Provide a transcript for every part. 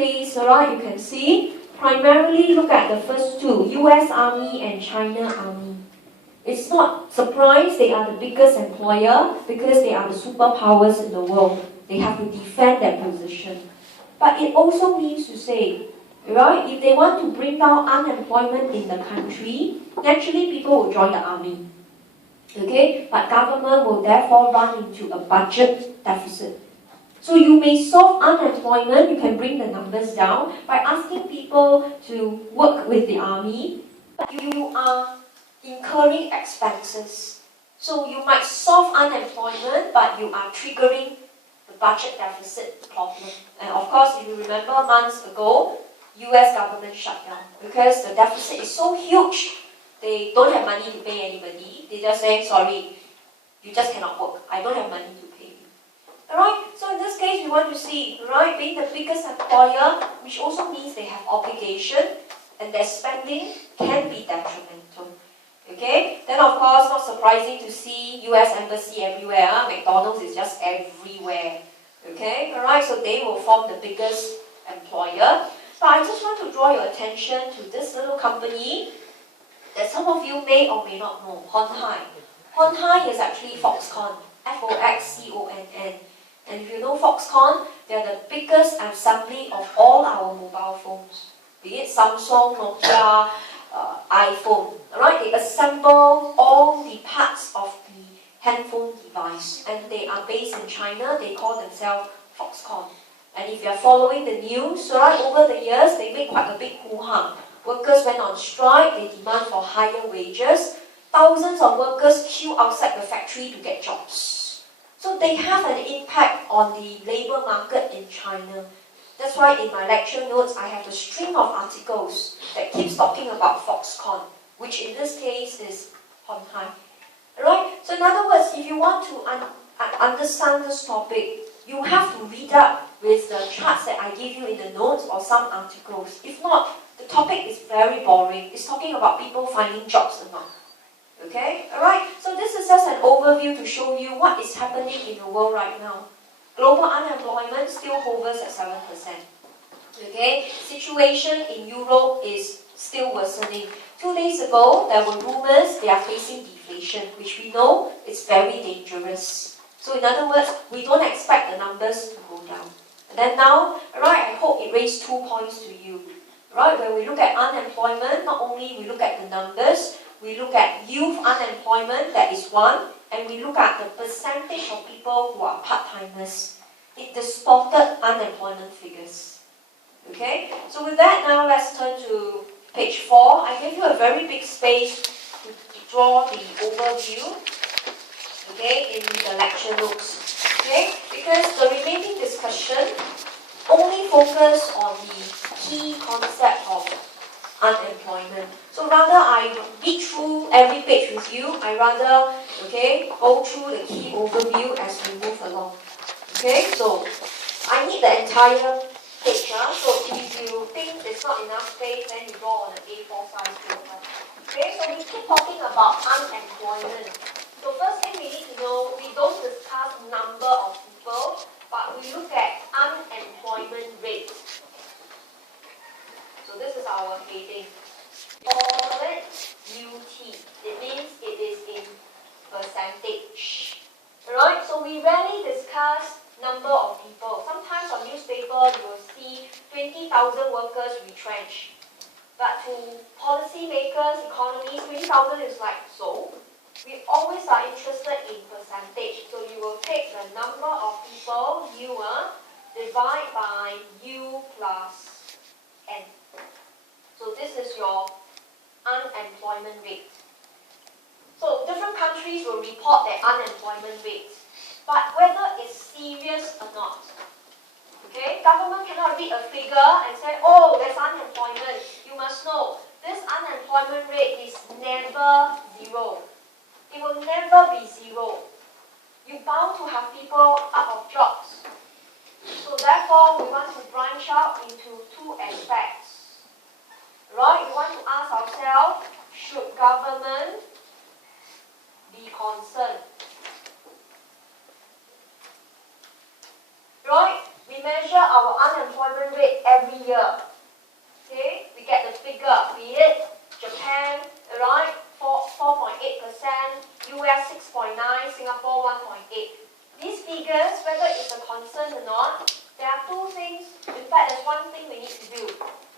case, alright, you can see, primarily look at the first two, US Army and China Army. It's not surprise they are the biggest employer because they are the superpowers in the world. They have to defend their position. But it also means to say, right, if they want to bring down unemployment in the country, naturally people will join the army. Okay? But government will therefore run into a budget deficit. So you may solve unemployment, you can bring the numbers down by asking people to work with the army, but you are incurring expenses. So you might solve unemployment, but you are triggering the budget deficit problem. And of course, if you remember months ago, US government shut down because the deficit is so huge, they don't have money to pay anybody. They just say, sorry, you just cannot work. I don't have money to pay you. Alright, so in this case, we want to see, right, being the biggest employer, which also means they have obligation, and their spending can be detrimental. Okay, then of course, not surprising to see US Embassy everywhere. McDonald's is just everywhere. Okay, alright, so they will form the biggest employer. But I just want to draw your attention to this little company that some of you may or may not know, Hon Hai. Hon Hai is actually Foxconn, Foxconn. And if you know Foxconn, they're the biggest assembly of all our mobile phones, be it Samsung, Nokia, iPhone. Alright, they assemble all the parts of the handphone device, and they are based in China. They call themselves Foxconn. And if you're following the news, right, over the years, they make quite a big hoo-ha. Workers went on strike, they demand for higher wages. Thousands of workers queue outside the factory to get jobs. So they have an impact on the labor market in China. That's why in my lecture notes, I have a string of articles that keeps talking about Foxconn, which in this case is Hon Hai. Alright? So in other words, if you want to understand this topic, you have to read up with the charts that I give you in the notes or some articles. If not, the topic is very boring. It's talking about people finding jobs or not. Okay? Alright? So this is just an overview to show you what is happening in the world right now. Global unemployment still hovers at 7%. Okay? Situation in Europe is still worsening. 2 days ago, there were rumors they are facing deflation, which we know is very dangerous. So in other words, we don't expect the numbers to go down. And then now, right, I hope it raised 2 points to you. Right, when we look at unemployment, not only we look at the numbers, we look at youth unemployment, that is one, and we look at the percentage of people who are part-timers. It distorted unemployment figures. Okay, so with that now let's turn to page 4. I gave you a very big space to draw the overview, okay, in the lecture notes. Okay, because the remaining discussion only focus on the key concept of unemployment. So rather I read through every page with you, I rather, okay, go through the key overview as we move along. Okay, so I need the entire page. So if you think there's not enough space, then you draw on an A4 size paper. Okay, so we keep talking about unemployment. So first thing we need to know, we don't discuss number of people, but we look at unemployment rate. So this is our heading. Call it UT. It means it is in percentage. Alright, so we rarely discuss number of people. Sometimes on newspaper you will see 20,000 workers retrenched. But to policymakers, economists, 20,000 is like so. We always are interested in percentage. So you will take the number of people, U, divide by U plus N. So this is your unemployment rate. So different countries will report their unemployment rates. But whether it's serious or not, okay, government cannot read a figure and say, oh, there's unemployment. You must know, this unemployment rate is never zero. It will never be zero. You're bound to have people out of jobs. So therefore, we want to branch out into 2 aspects. Right? We want to ask ourselves, should government be concerned? Right? We we measure our unemployment rate every year. Okay, we get the figure, be it Japan, right, 4.8%, US 6.9, Singapore 1.8. These figures, whether it's a concern or not, there are two things, in fact, there's one thing we need to do.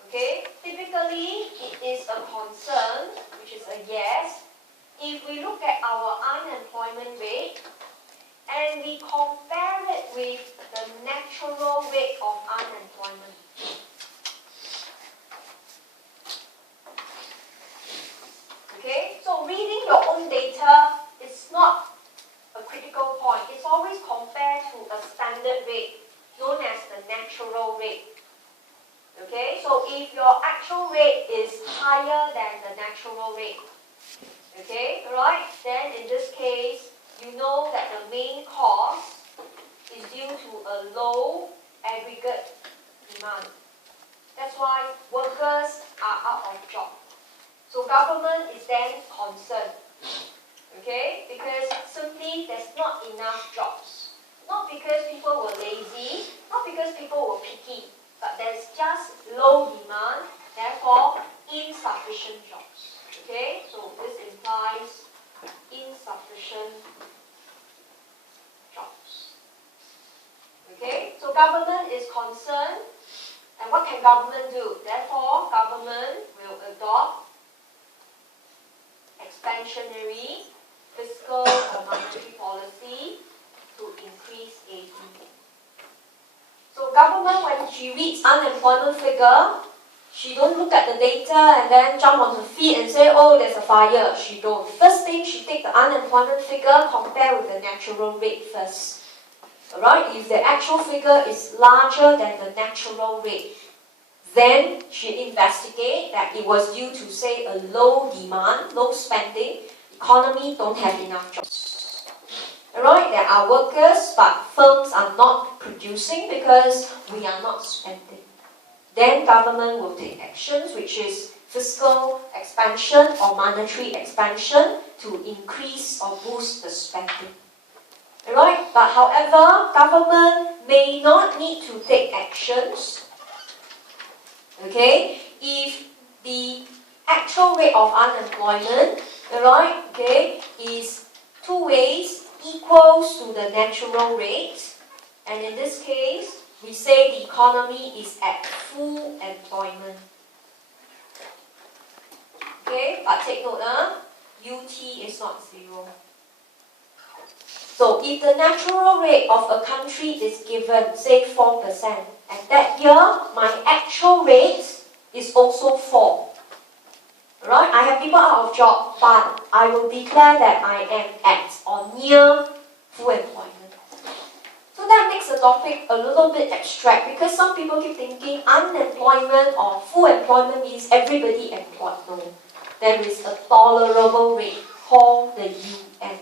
Okay, typically it is a concern, which is a yes, if we look at our unemployment rate and we compare it with the natural rate of unemployment. Okay, so reading your own data is not a critical point. It's always compared to a standard rate known as the natural rate. Okay, so if your actual rate is higher than the natural rate, okay, right, then in this case, you know that the main cause is due to a low aggregate demand. That's why workers are out of job. So government is then concerned, okay, because simply there's not enough jobs. Not because people were lazy, not because people were picky, but there's just low demand, therefore insufficient jobs. Okay, so this implies insufficient jobs. Okay, so government is concerned, and what can government do? Therefore, government will adopt expansionary fiscal or monetary policy to increase ADP. So government, when she reads unemployment figure, she don't look at the data and then jump on her feet and say, oh, there's a fire. She don't. First thing, she take the unemployment figure, compare with the natural rate first. Alright, if the actual figure is larger than the natural rate, then she investigate that it was due to, say, a low demand, low spending, economy don't have enough jobs. Alright, there are workers, but firms are not producing because we are not spending. Then government will take actions, which is fiscal expansion or monetary expansion to increase or boost the spending. Alright, but however, government may not need to take actions. Okay, if the actual rate of unemployment, alright, okay, is two ways equals to the natural rate, and in this case, we say the economy is at full employment. Okay, but take note, UT is not zero. So if the natural rate of a country is given, say 4%, and that year my actual rate is also 4. Right? I have people out of job, but I will declare that I am at or near full employment. So that makes the topic a little bit abstract because some people keep thinking unemployment or full employment means everybody employed. No. There is a tolerable rate called the UN.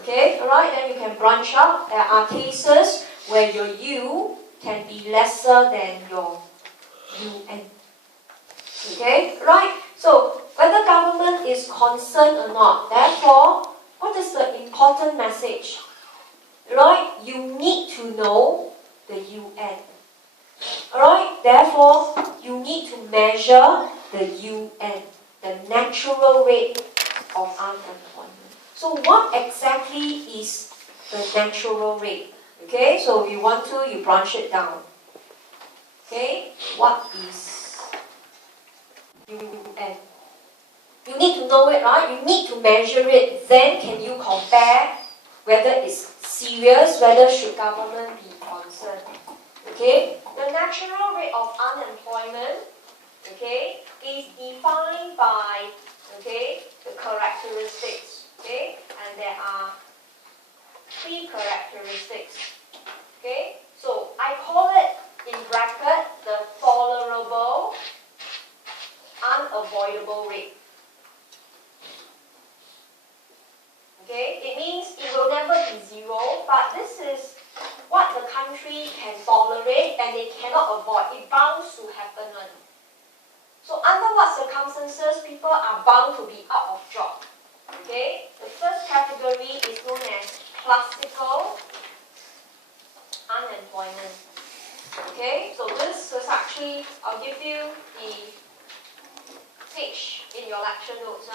Okay, alright, then you can branch out. There are cases where your U can be lesser than your UN. Okay, right? So, whether government is concerned or not, therefore, what is the important message? Right? You need to know the UN. Alright? Therefore, you need to measure the UN, the natural rate of unemployment. So what exactly is the natural rate? Okay, so if you want to, you branch it down. Okay, what is UN? You need to know it, right? You need to measure it. Then can you compare whether it's serious, whether should government be concerned? Okay, the natural rate of unemployment, okay, is defined by, okay, the characteristics. Okay, and there are 3 characteristics. Okay, so I call it in bracket the tolerable, unavoidable rate. Okay, it means it will never be 0, but this is what the country can tolerate and they cannot avoid. It bounds to happen. So under what circumstances people are bound to be out of job? Okay, the first category is known as classical unemployment. Okay, so this is actually, I'll give you the page in your lecture notes.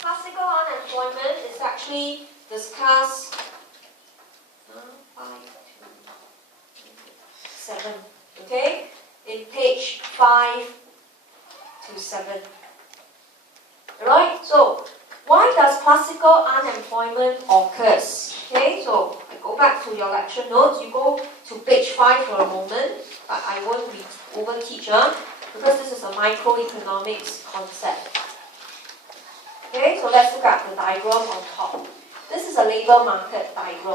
Classical unemployment is actually discussed 5 to 7. Okay, in page 5 to 7. Alright, so why does classical unemployment occurs? Okay, so I go back to your lecture notes. You go to page 5 for a moment, but I won't over teach because this is a microeconomics concept. Okay, so let's look at the diagram on top. This is a labor market diagram.